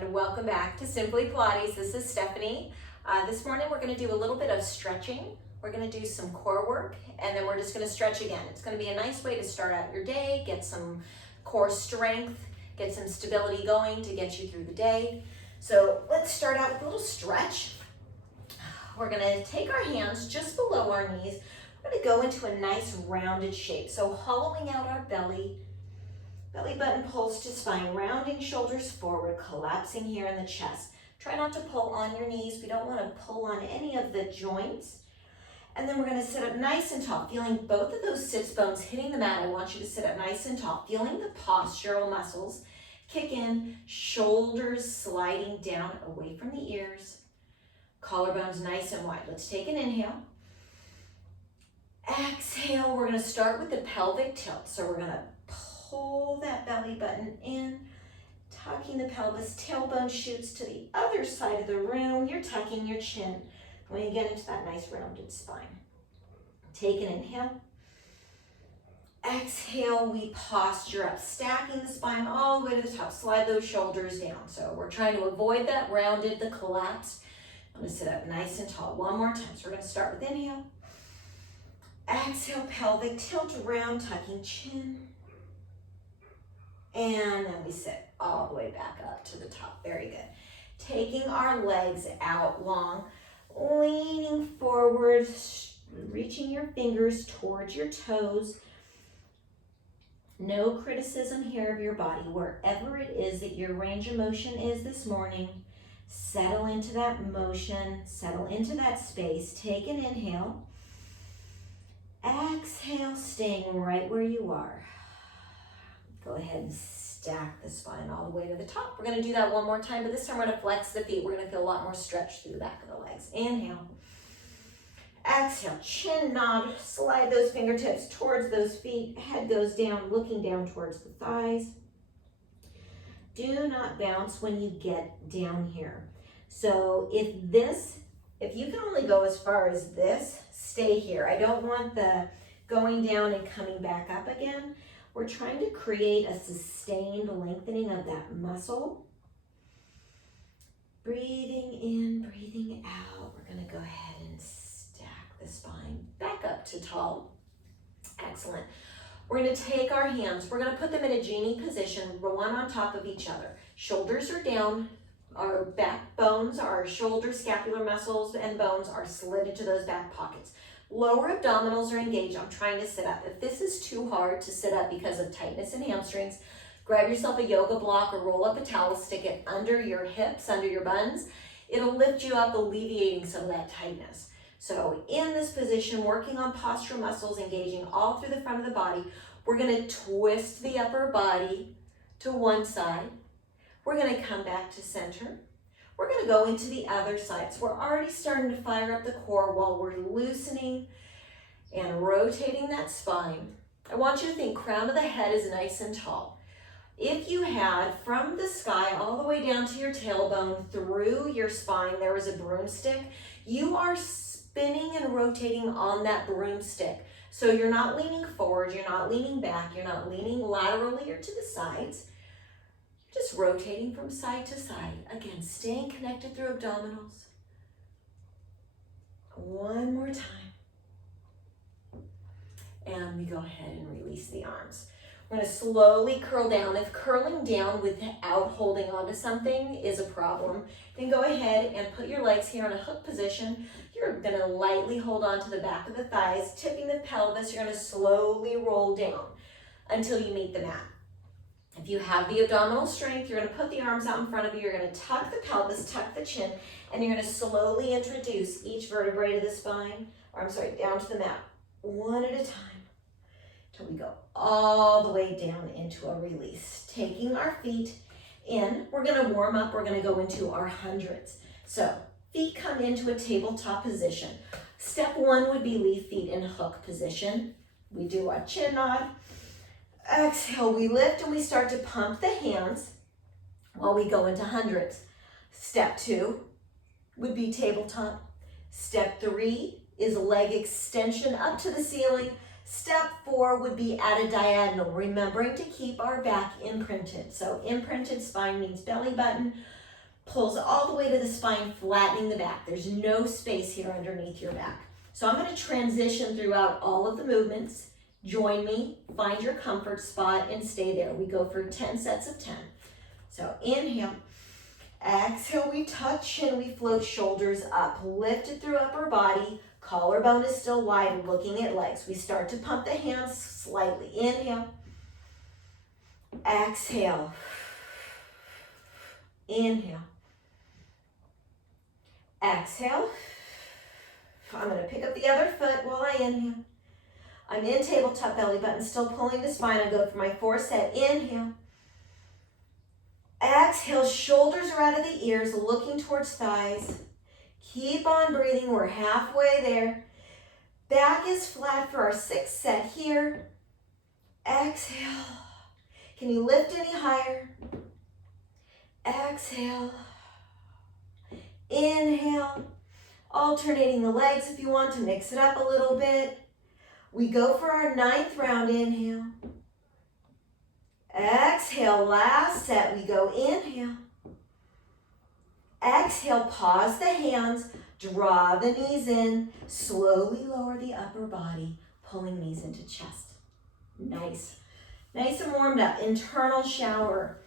and welcome back to Simply Pilates. This is Stephanie. This morning we're going to do a little bit of stretching. We're going to do some core work and then we're just going to stretch again. It's going to be a nice way to start out your day, get some core strength, get some stability going to get you through the day. So let's start out with a little stretch. We're going to take our hands just below our knees. We're going to go into a nice rounded shape. So hollowing out our belly button pulls to spine, rounding shoulders forward, collapsing here in the chest. Try not to pull on your knees. We don't want to pull on any of the joints. And then we're going to sit up nice and tall, feeling both of those sits bones hitting the mat. I want you to sit up nice and tall, feeling the postural muscles kick in, shoulders sliding down away from the ears, collarbones nice and wide. Let's take an inhale. Exhale, we're going to start with the pelvic tilt. So we're going to pull that belly button in, tucking the pelvis, tailbone shoots to the other side of the room. You're tucking your chin when you get into that nice rounded spine. Take an inhale. Exhale, we posture up, stacking the spine all the way to the top. Slide those shoulders down. So we're trying to avoid that rounded, the collapse. I'm going to sit up nice and tall. One more time. So we're going to start with inhale. Exhale, pelvic tilt around, tucking chin. And then we sit all the way back up to the top. Very good. Taking our legs out long, leaning forward, reaching your fingers towards your toes. No criticism here of your body. Wherever it is that your range of motion is this morning, settle into that motion, settle into that space. Take an inhale. Exhale, staying right where you are. Go ahead and stack the spine all the way to the top. We're going to do that one more time, but this time we're going to flex the feet. We're going to feel a lot more stretch through the back of the legs. Inhale. Exhale, chin nod, slide those fingertips towards those feet. Head goes down, looking down towards the thighs. Do not bounce when you get down here. So if you can only go as far as this, stay here. I don't want the going down and coming back up again. We're trying to create a sustained lengthening of that muscle. Breathing in, breathing out. We're going to go ahead and stack the spine back up to tall. Excellent. We're going to take our hands. We're going to put them in a genie position, one on top of each other. Shoulders are down. Our back bones, our shoulder scapular muscles and bones are slid into those back pockets. Lower abdominals are engaged. I'm trying to sit up. If this is too hard to sit up because of tightness in hamstrings, grab yourself a yoga block or roll up a towel, stick it under your hips, under your buns. It'll lift you up, alleviating some of that tightness. So in this position, working on postural muscles, engaging all through the front of the body, we're going to twist the upper body to one side. We're going to come back to center. We're going to go into the other side. So we're already starting to fire up the core while we're loosening and rotating that spine. I want you to think crown of the head is nice and tall. If you had from the sky all the way down to your tailbone through your spine, there was a broomstick, you are spinning and rotating on that broomstick. So you're not leaning forward, you're not leaning back, you're not leaning laterally or to the sides. Just rotating from side to side. Again, staying connected through abdominals. One more time. And we go ahead and release the arms. We're going to slowly curl down. If curling down without holding onto something is a problem, then go ahead and put your legs here in a hook position. You're going to lightly hold on to the back of the thighs, tipping the pelvis. You're going to slowly roll down until you meet the mat. If you have the abdominal strength, you're going to put the arms out in front of you. You're going to tuck the pelvis, tuck the chin, and you're going to slowly introduce each vertebrae to the spine, down to the mat, one at a time, till we go all the way down into a release. Taking our feet in, we're going to warm up. We're going to go into our hundreds. So feet come into a tabletop position. Step one would be leave feet in hook position. We do our chin nod. Exhale, we lift and we start to pump the hands while we go into hundreds. Step two would be tabletop. Step three is leg extension up to the ceiling. Step 4 would be at a diagonal, remembering to keep our back imprinted. So imprinted spine means belly button, pulls all the way to the spine, flattening the back. There's no space here underneath your back. So I'm going to transition throughout all of the movements. Join me, find your comfort spot, and stay there. We go for 10 sets of 10. So inhale, exhale, we touch chin, we float shoulders up, lifted through upper body, collarbone is still wide, looking at legs. We start to pump the hands slightly. Inhale, exhale, inhale, exhale. I'm going to pick up the other foot while I inhale. I'm in tabletop belly button, still pulling the spine. I go for my 4th set. Inhale. Exhale, shoulders are out of the ears, looking towards thighs. Keep on breathing, we're halfway there. Back is flat for our 6th set here. Exhale. Can you lift any higher? Exhale. Inhale. Alternating the legs if you want to mix it up a little bit. We go for our 9th round. Inhale. Exhale, last set. We go inhale. Exhale, pause the hands, draw the knees in, slowly lower the upper body, pulling knees into chest. Nice. Nice and warmed up. Internal shower.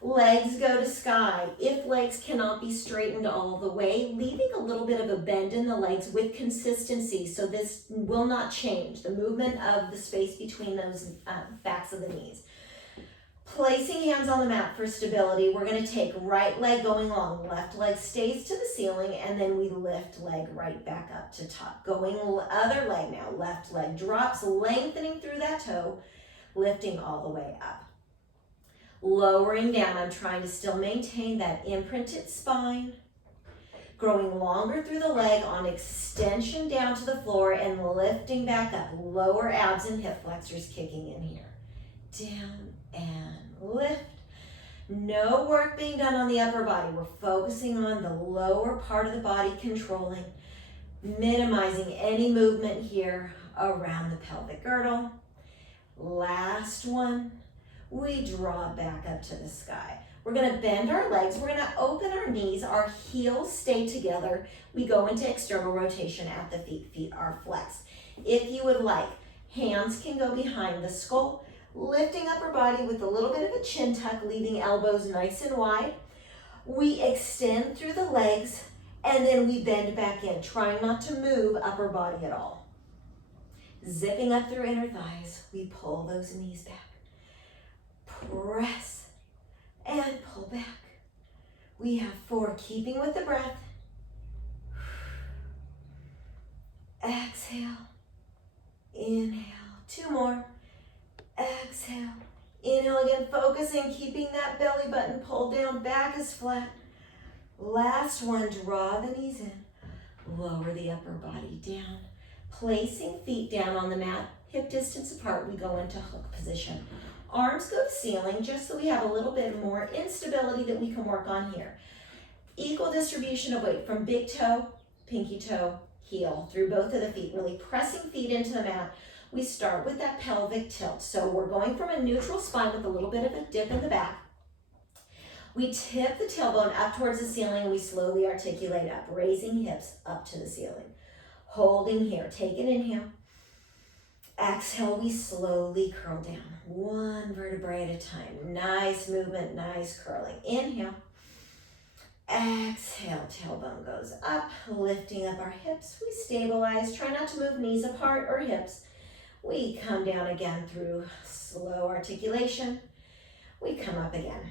Legs go to sky. If legs cannot be straightened all the way, leaving a little bit of a bend in the legs with consistency, so this will not change the movement of the space between those backs of the knees. Placing hands on the mat for stability, we're going to take right leg going long, left leg stays to the ceiling, and then we lift leg right back up to top. Going other leg now, left leg drops, lengthening through that toe, lifting all the way up. Lowering down, I'm trying to still maintain that imprinted spine. Growing longer through the leg on extension down to the floor and lifting back up. Lower abs and hip flexors kicking in here. Down and lift. No work being done on the upper body. We're focusing on the lower part of the body, controlling, minimizing any movement here around the pelvic girdle. Last one. We draw back up to the sky. We're going to bend our legs. We're going to open our knees. Our heels stay together. We go into external rotation at the feet. Feet are flexed. If you would like, hands can go behind the skull, lifting upper body with a little bit of a chin tuck, leaving elbows nice and wide. We extend through the legs, and then we bend back in, trying not to move upper body at all. Zipping up through inner thighs, we pull those knees back. Press and pull back. We have 4, keeping with the breath. Exhale, inhale, 2 more. Exhale, inhale again, focusing, keeping that belly button pulled down, back is flat. Last one, draw the knees in, lower the upper body down. Placing feet down on the mat, hip distance apart, we go into hook position. Arms go to ceiling just so we have a little bit more instability that we can work on here. Equal distribution of weight from big toe, pinky toe, heel through both of the feet, really pressing feet into the mat. We start with that pelvic tilt. So we're going from a neutral spine with a little bit of a dip in the back. We tip the tailbone up towards the ceiling and we slowly articulate up, raising hips up to the ceiling. Holding here, take an inhale. Exhale, we slowly curl down, 1 vertebrae at a time. Nice movement, nice curling. Inhale. Exhale, tailbone goes up, lifting up our hips. We stabilize, try not to move knees apart or hips. We come down again through slow articulation. We come up again.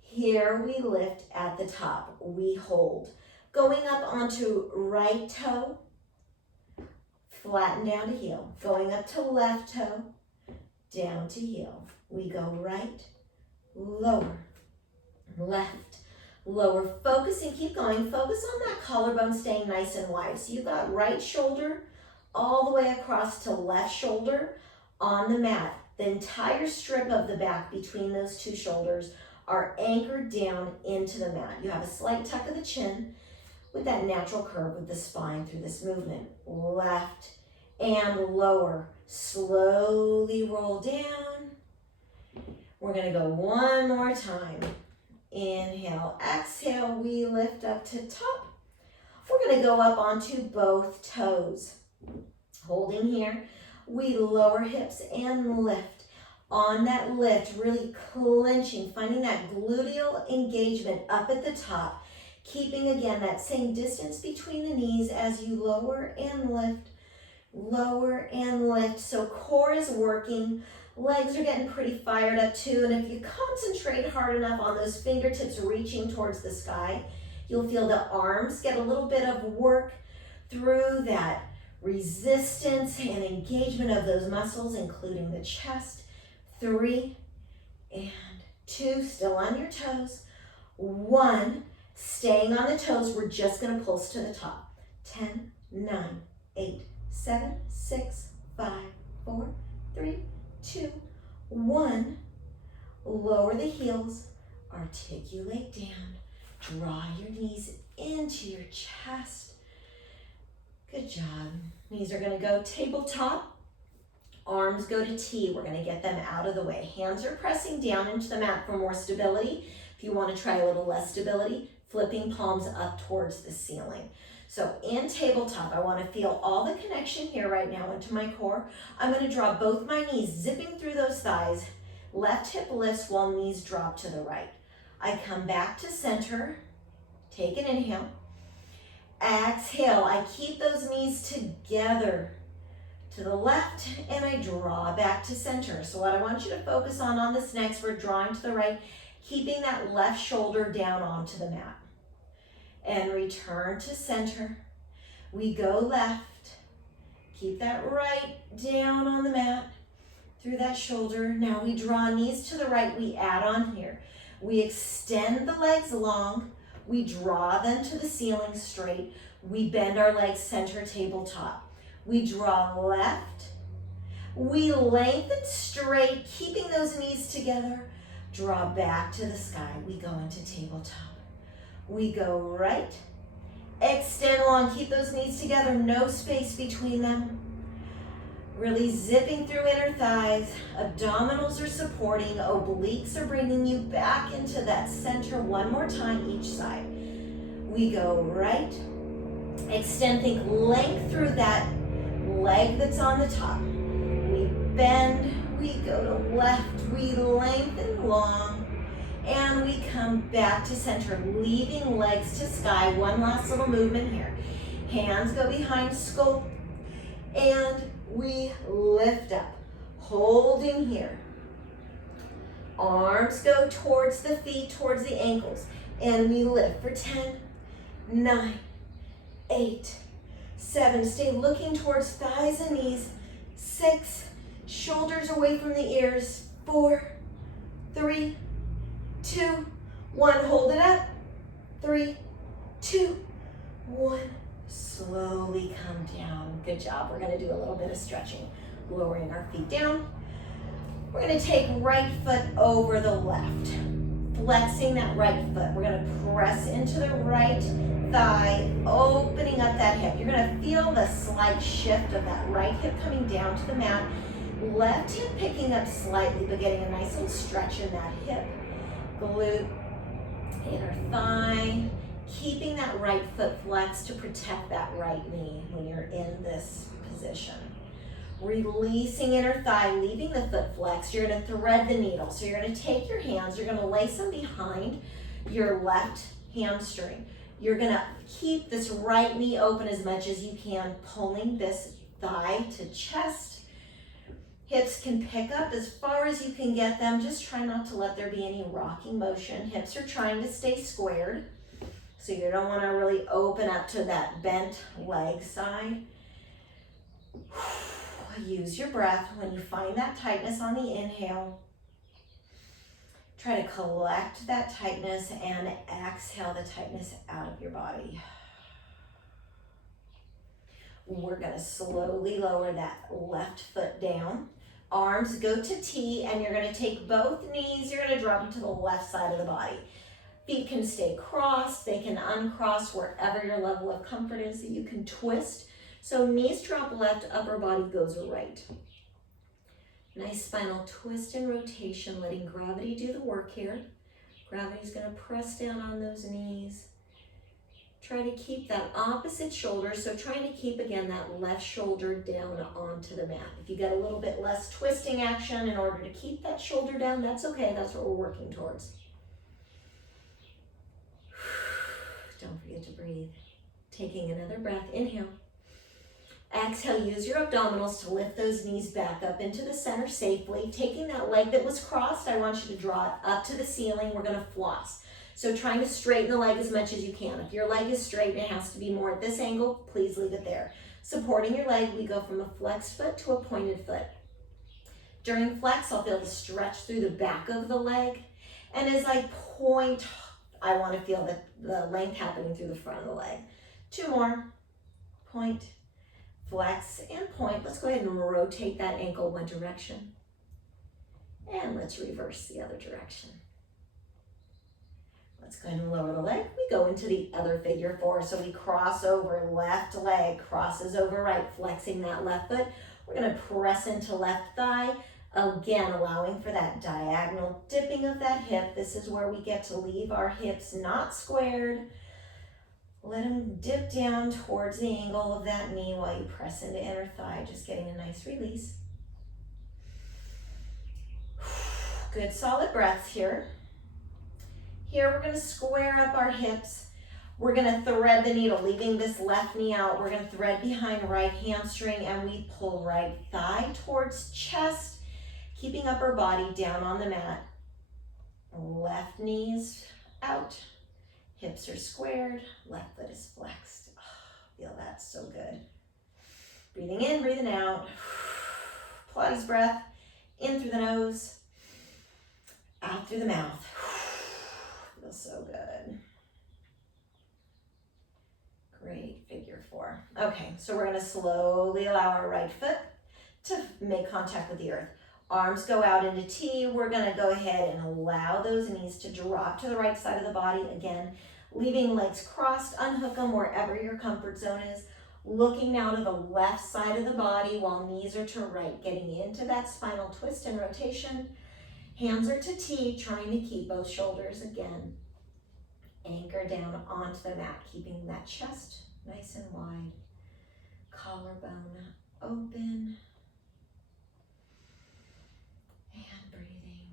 Here we lift at the top, we hold. Going up onto right toe, flatten down to heel. Going up to left toe, down to heel. We go right, lower, left, lower. Focusing, keep going. Focus on that collarbone staying nice and wide. So you've got right shoulder all the way across to left shoulder on the mat. The entire strip of the back between those 2 shoulders are anchored down into the mat. You have a slight tuck of the chin with that natural curve of the spine through this movement. Left and lower. Slowly roll down. We're going to go one more time. Inhale, exhale, we lift up to top. We're gonna go up onto both toes. Holding here, we lower hips and lift. On that lift, really clenching, finding that gluteal engagement up at the top. Keeping, again, that same distance between the knees as you lower and lift. Lower and lift. So core is working. Legs are getting pretty fired up too. And if you concentrate hard enough on those fingertips reaching towards the sky, you'll feel the arms get a little bit of work through that resistance and engagement of those muscles, including the chest. 3 and 2, still on your toes. 1, staying on the toes. We're just gonna pulse to the top. 10, 9, 8, 7, 6, 5, 4, 3, 2, 1. Lower the heels, articulate down. Draw your knees into your chest. Good job. Knees are gonna go tabletop. Arms go to T. We're gonna get them out of the way. Hands are pressing down into the mat for more stability. If you wanna try a little less stability, flipping palms up towards the ceiling. So in tabletop, I wanna feel all the connection here right now into my core. I'm gonna draw both my knees, zipping through those thighs. Left hip lifts while knees drop to the right. I come back to center. Take an inhale. Exhale, I keep those knees together to the left and I draw back to center. So what I want you to focus on this next, we're drawing to the right, keeping that left shoulder down onto the mat. And return to center. We go left, keep that right down on the mat through that shoulder. Now we draw knees to the right, we add on here. We extend the legs long, we draw them to the ceiling straight, we bend our legs center tabletop. We draw left, we lengthen straight, keeping those knees together, draw back to the sky, we go into tabletop. We go right, extend long, keep those knees together, no space between them. Really zipping through inner thighs, abdominals are supporting, obliques are bringing you back into that center one more time each side. We go right, extend, think length through that leg that's on the top. We bend, we go to left, we lengthen long, and we come back to center, leaving legs to sky. One last little movement here. Hands go behind skull, and we lift up, holding here. Arms go towards the feet, towards the ankles, and we lift for 10, 9, 8, 7. Stay looking towards thighs and knees. 6, shoulders away from the ears. 4, 3, 2, 1. Hold it up. 3, 2, 1. Slowly come down. Good job. We're going to do a little bit of stretching, lowering our feet down. We're going to take right foot over the left, flexing that right foot. We're going to press into the right thigh, opening up that hip. You're going to feel the slight shift of that right hip coming down to the mat. Left hip picking up slightly, but getting a nice little stretch in that hip, glute, inner thigh. Keeping that right foot flexed to protect that right knee when you're in this position. Releasing inner thigh, leaving the foot flexed. You're going to thread the needle. So you're going to take your hands, you're going to lace them behind your left hamstring. You're going to keep this right knee open as much as you can, pulling this thigh to chest. Hips can pick up as far as you can get them. Just try not to let there be any rocking motion. Hips are trying to stay squared. So you don't want to really open up to that bent leg side. Use your breath. When you find that tightness on the inhale, try to collect that tightness and exhale the tightness out of your body. We're going to slowly lower that left foot down. Arms go to T, and you're going to take both knees. You're going to drop them to the left side of the body. Feet can stay crossed, they can uncross wherever your level of comfort is. You can twist. So knees drop left, upper body goes right. Nice spinal twist and rotation, letting gravity do the work here. Gravity's gonna press down on those knees. Try to keep that opposite shoulder, so trying to keep, again, that left shoulder down onto the mat. If you get a little bit less twisting action in order to keep that shoulder down, that's okay, that's what we're working towards. Don't forget to breathe. Taking another breath, inhale. Exhale, use your abdominals to lift those knees back up into the center safely. Taking that leg that was crossed, I want you to draw it up to the ceiling. We're gonna floss. So trying to straighten the leg as much as you can. If your leg is straight and it has to be more at this angle, please leave it there. Supporting your leg, we go from a flexed foot to a pointed foot. During flex, I'll feel the stretch through the back of the leg. And as I point, I want to feel the length happening through the front of the leg. 2 more. Point, flex, and point. Let's go ahead and rotate that ankle one direction. And let's reverse the other direction. Let's go ahead and lower the leg. We go into the other figure 4. So we cross over, left leg crosses over right, flexing that left foot. We're gonna press into left thigh. Again, allowing for that diagonal dipping of that hip. This is where we get to leave our hips not squared. Let them dip down towards the angle of that knee while you press into inner thigh, just getting a nice release. Good solid breaths here. Here we're gonna square up our hips. We're gonna thread the needle, leaving this left knee out. We're gonna thread behind right hamstring and we pull right thigh towards chest, keeping upper body down on the mat. Left knees out, hips are squared, left foot is flexed. Oh, feel that, so good. Breathing in, breathing out. Pilates breath, in through the nose, out through the mouth. Feels so good. Great, figure 4. Okay, so we're gonna slowly allow our right foot to make contact with the earth. Arms go out into T. We're gonna go ahead and allow those knees to drop to the right side of the body. Again, leaving legs crossed, unhook them wherever your comfort zone is. Looking now to the left side of the body while knees are to right, getting into that spinal twist and rotation. Hands are to T, trying to keep both shoulders again. Anchor down onto the mat, keeping that chest nice and wide. Collarbone open. And breathing.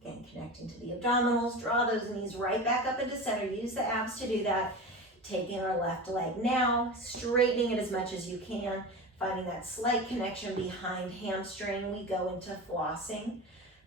Again, connecting to the abdominals. Draw those knees right back up into center. Use the abs to do that. Taking our left leg now, straightening it as much as you can. Finding that slight connection behind hamstring, we go into flossing.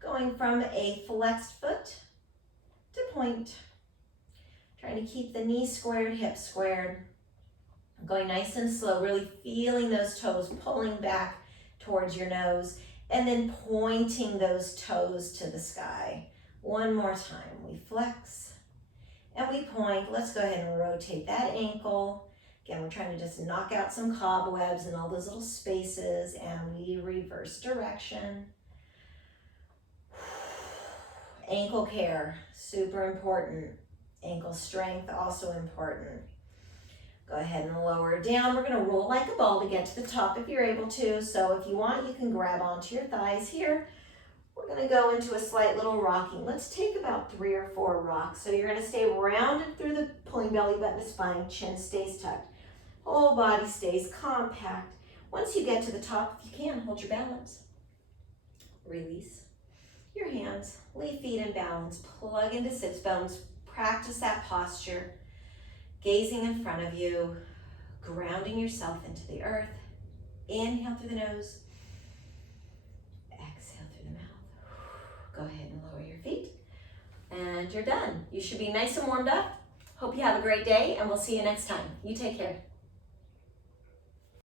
Going from a flexed foot to point. Trying to keep the knee squared, hips squared. Going nice and slow, really feeling those toes pulling back towards your nose, and then pointing those toes to the sky. One more time, we flex and we point. Let's go ahead and rotate that ankle. Again, we're trying to just knock out some cobwebs and all those little spaces, and we reverse direction. Ankle care, super important. Ankle strength, also important. Go ahead and lower down. We're gonna roll like a ball to get to the top if you're able to. So if you want, you can grab onto your thighs here. We're gonna go into a slight little rocking. Let's take about 3 or 4 rocks. So you're gonna stay rounded through the pulling belly button to spine, chin stays tucked. Whole body stays compact. Once you get to the top, if you can, hold your balance. Release your hands, leave feet in balance, plug into sits bones, practice that posture, gazing in front of you, grounding yourself into the earth. Inhale through the nose, exhale through the mouth. Go ahead and lower your feet, and you're done. You should be nice and warmed up. Hope you have a great day, and we'll see you next time. You take care.